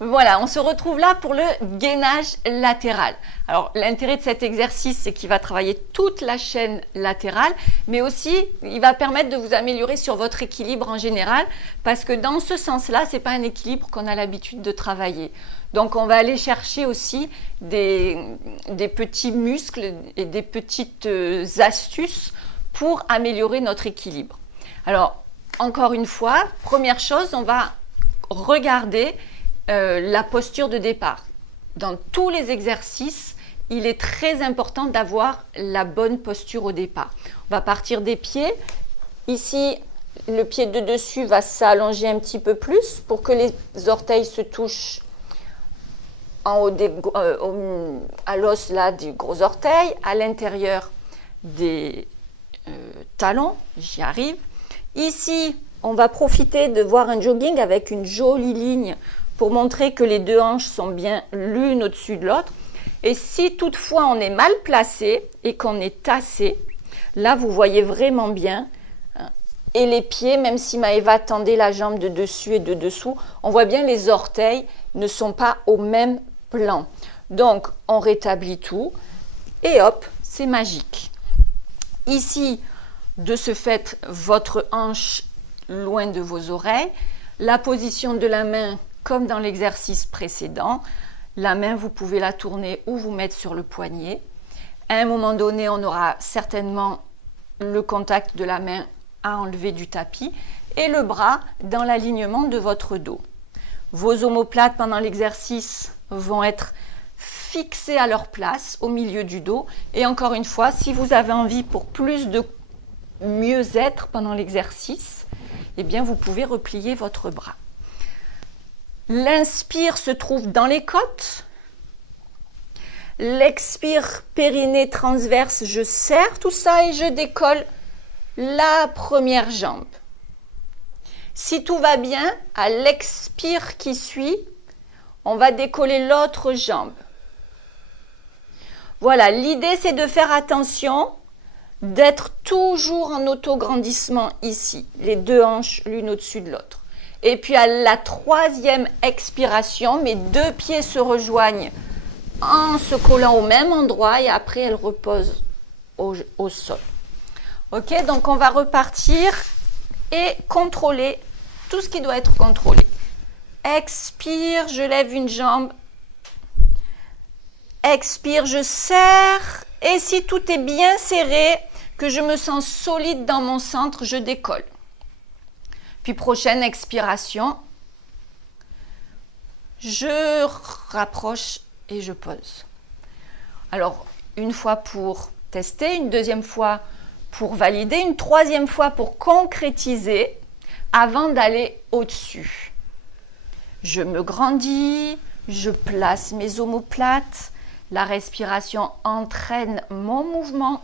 Voilà, on se retrouve là pour le gainage latéral. Alors, l'intérêt de cet exercice, c'est qu'il va travailler toute la chaîne latérale, mais aussi, il va permettre de vous améliorer sur votre équilibre en général, parce que dans ce sens-là, ce n'est pas un équilibre qu'on a l'habitude de travailler. Donc, on va aller chercher aussi des petits muscles et des petites astuces pour améliorer notre équilibre. Alors, encore une fois, première chose, on va regarder la posture de départ. Dans tous les exercices, il est très important d'avoir la bonne posture au départ. On va partir des pieds. Ici, le pied de dessus va s'allonger un petit peu plus pour que les orteils se touchent en haut à l'os là du gros orteil, à l'intérieur des talons. J'y arrive. Ici, on va profiter de voir un jogging avec une jolie ligne pour montrer que les deux hanches sont bien l'une au-dessus de l'autre. Et si toutefois on est mal placé et qu'on est tassé, là vous voyez vraiment bien. Et les pieds, même si Maëva tendait la jambe de dessus et de dessous, on voit bien les orteils ne sont pas au même plan. Donc on rétablit tout et hop, c'est magique. Ici, de ce fait, votre hanche loin de vos oreilles. La position de la main, comme dans l'exercice précédent, la main, vous pouvez la tourner ou vous mettre sur le poignet. À un moment donné, on aura certainement le contact de la main à enlever du tapis et le bras dans l'alignement de votre dos. Vos omoplates pendant l'exercice vont être fixées à leur place au milieu du dos. Et encore une fois, si vous avez envie pour plus de mieux-être pendant l'exercice, eh bien vous pouvez replier votre bras. L'inspire se trouve dans les côtes. L'expire, périnée transverse, je serre tout ça et je décolle la première jambe. Si tout va bien, à l'expire qui suit, on va décoller l'autre jambe. Voilà, l'idée c'est de faire attention, d'être toujours en autograndissement ici, les deux hanches l'une au-dessus de l'autre. Et puis à la troisième expiration, mes deux pieds se rejoignent en se collant au même endroit et après elles reposent au sol. Ok, donc on va repartir et contrôler tout ce qui doit être contrôlé. Expire, je lève une jambe. Expire, je serre. Et si tout est bien serré, que je me sens solide dans mon centre, je décolle. Puis prochaine expiration, je rapproche et je pose. Alors, une fois pour tester, une deuxième fois pour valider, une troisième fois pour concrétiser avant d'aller au-dessus. Je me grandis, je place mes omoplates, la respiration entraîne mon mouvement.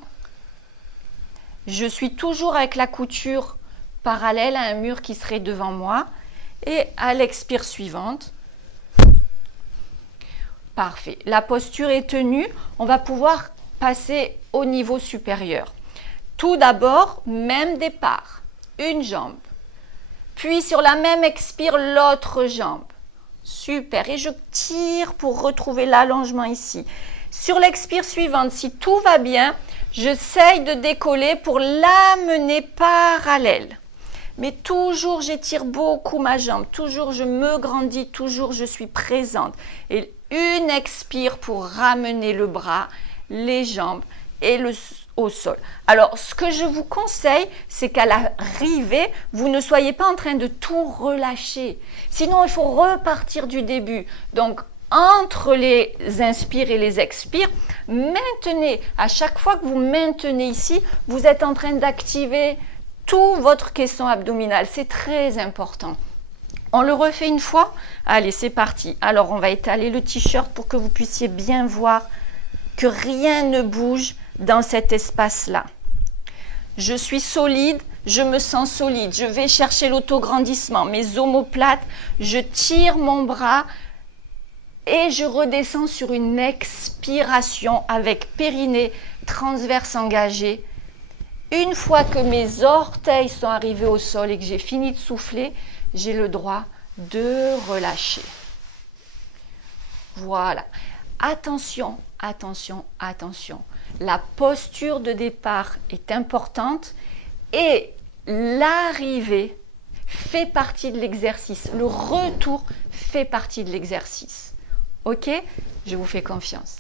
Je suis toujours avec la couture parallèle à un mur qui serait devant moi et à l'expire suivante. Parfait. La posture est tenue. On va pouvoir passer au niveau supérieur. Tout d'abord, même départ. Une jambe. Puis sur la même expire, l'autre jambe. Super. Et je tire pour retrouver l'allongement ici. Sur l'expire suivante, si tout va bien, j'essaye de décoller pour l'amener parallèle. Mais toujours, j'étire beaucoup ma jambe. Toujours, je me grandis. Toujours, je suis présente. Et une expire pour ramener le bras, les jambes et au sol. Alors, ce que je vous conseille, c'est qu'à l'arrivée, vous ne soyez pas en train de tout relâcher. Sinon, il faut repartir du début. Donc, entre les inspires et les expires, maintenez. À chaque fois que vous maintenez ici, vous êtes en train d'activer tout votre caisson abdominal. C'est très important. On le refait une fois. Allez, c'est parti. Alors, on va étaler le t-shirt pour que vous puissiez bien voir que rien ne bouge dans cet espace-là. Je suis solide, je me sens solide. Je vais chercher l'autograndissement, mes omoplates. Je tire mon bras et je redescends sur une expiration avec périnée transverse engagée. Une fois que mes orteils sont arrivés au sol et que j'ai fini de souffler, j'ai le droit de relâcher. Voilà. Attention, attention, attention. La posture de départ est importante et l'arrivée fait partie de l'exercice. Le retour fait partie de l'exercice. Ok? Je vous fais confiance.